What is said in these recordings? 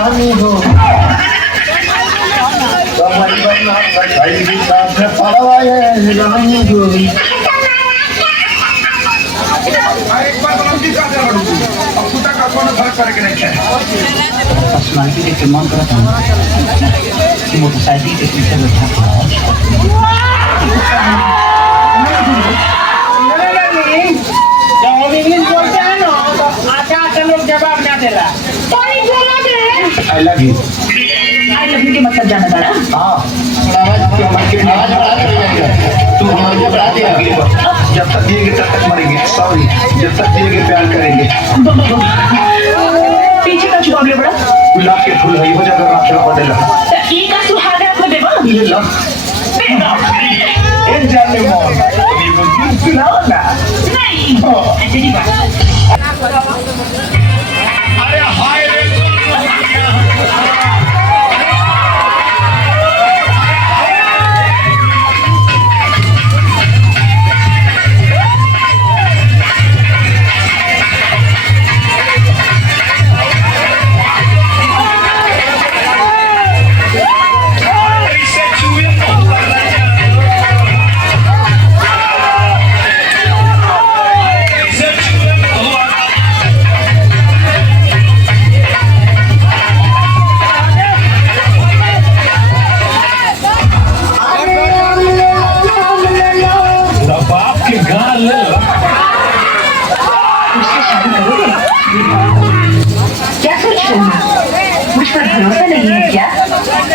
रानी हो कमर बना कटाई की साथ परवाए रानी हो एक बार गलती कर दे बड़ू अब कुत्ता का कौन फर्क करे के नहीं है पर्सनालिटी देख के मन करता है कि मोटरसाइकिल के पीछे बैठा था जब हम इंग्लिश बोलते हैं ना तो आचार के लोग जवाब ना देला आई लव यू के मतलब जाना था ना हाँ आवाज बढ़ा देगा तू हमारे बढ़ा दे अगली बार जब तक जिएंगे तब तक मरेंगे सॉरी जब तक जिएंगे प्यार करेंगे पीछे का छुपा बड़ा गुलाब के फूल है हो जाकर आप लोग बदला ये का सुहाग है अपने देवा ये लो इन जाने मौन ये वो क्यों सुनाओ ना नहीं तेरी बात अरे हाय रे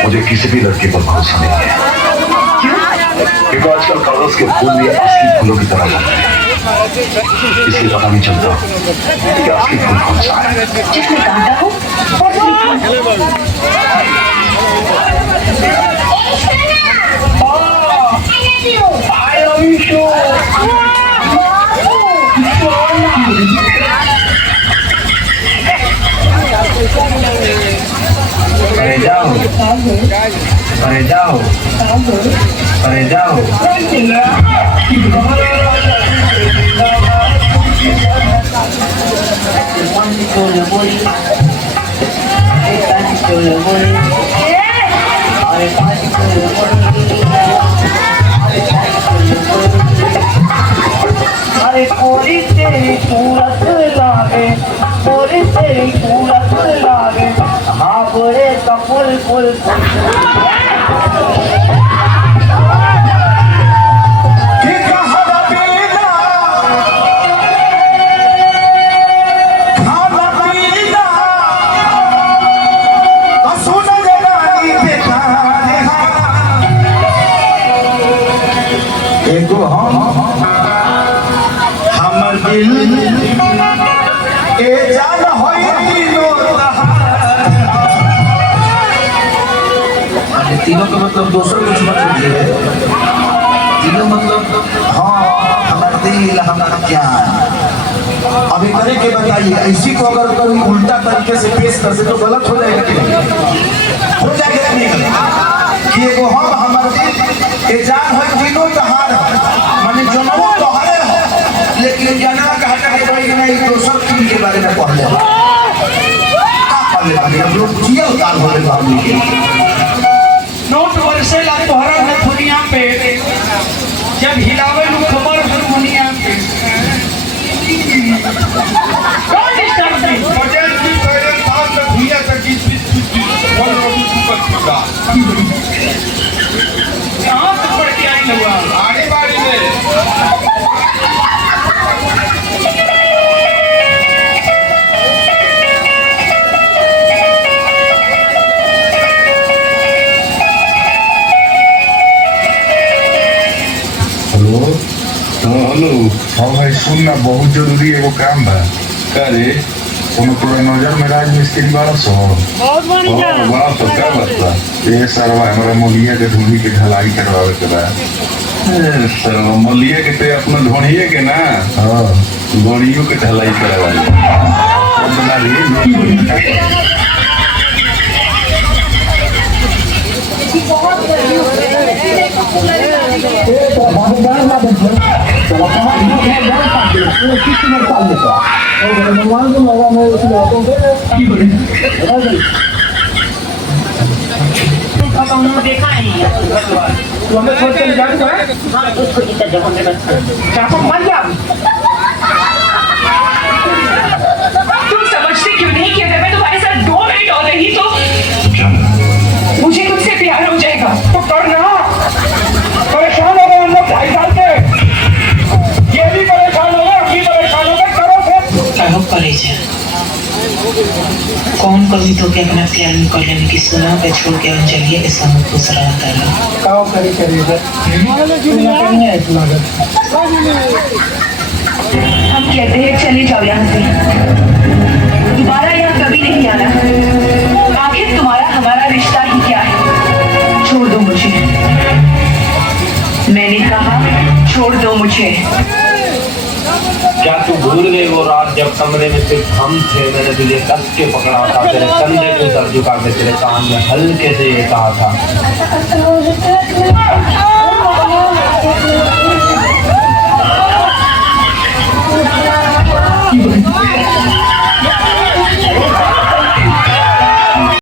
मुझे किसी भी लड़के पर भरोसा नहीं है क्योंकि आजकल कागज के फूल भी असली फूलों की तरह लगते हैं इसलिए पता नहीं चलता कि असली फूल कौन सा है जिसने काटा हो अरे जाओ अरे जाओ अरे जाओ अरे कोरी तेरी सूरत लागे कोरी तेरी सूरत लागे हाँ बोले तो फुल फुल एगो हमर दिल ए जान होई दिलो अरे तीनों का मतलब दोसर कुछ मत लीजिए तीनों मतलब हाँ हमारा दिल हमारा ज्ञान अभी करे के बताइए इसी को अगर कोई उल्टा तरीके से पेश कर दे तो गलत हो जाएगा कि नहीं हो जाएगा कि नहीं कि एगो हम हमार दिल ए जान होई दिलो तहार माने जनमो तोहरे हो लेकिन जाना कहता है कोई नहीं दोसर चीज के बारे में पढ़ ले का पढ़ ले हम लोग जिया उतार हो गए हम लोग नोट वर्षे ला तोहरा ने दुनिया पे जब हिलावे लोग खबर हो दुनिया पे कौन डिस्टर्ब नहीं मुझे भी पहले साल में भैया का गीत बोल रही सुपर सुपर कहां तक पढ़ के आई लगा आगे बारी में हेलो हाँ भाई सुनना बहुत जरूरी एगो काम बा करे कोनो तोरा नजर में राजमिस्त्री बारह सौ बहुत बढ़िया बारह सौ क्या बात बा ये सरवा हमारा मोलिया के ढूंढी के ढलाई करवावे के बा सरवा मोलिया के ते अपना ढूंढिए के ना हाँ गोड़ियों के ढलाई करवावे बना ली तू हमें छोड़ के जा रहा है? हाँ उसको इतना जब हमने बस चापा मर जा। तुम समझते क्यों नहीं कि अगर मैं तुम्हारे साथ 2 मिनट और रही तो मुझे तुमसे प्यार हो जाएगा। तो करना परेशान हो गए हम लोग 2.5 साल के, ये भी परेशान हो गए, हम भी परेशान हो गए, करो फिर। कहो करे जा कौन कभी तो के अपना प्यार में कर लेने की सुना पे छोड़ के अंजलिया के संग खुश रहता रहा। कहो करी हम कहते हैं चले जाओ यहाँ से, दोबारा यहाँ कभी नहीं आना। आखिर तुम्हारा हमारा रिश्ता ही क्या है? छोड़ दो मुझे, मैंने कहा छोड़ दो मुझे। क्या तू भूल गई वो रात जब कमरे में सिर्फ हम थे? मैंने तुझे कस के पकड़ा था, तेरे कंधे पे सर झुका के तेरे कान में हल्के से ये कहा था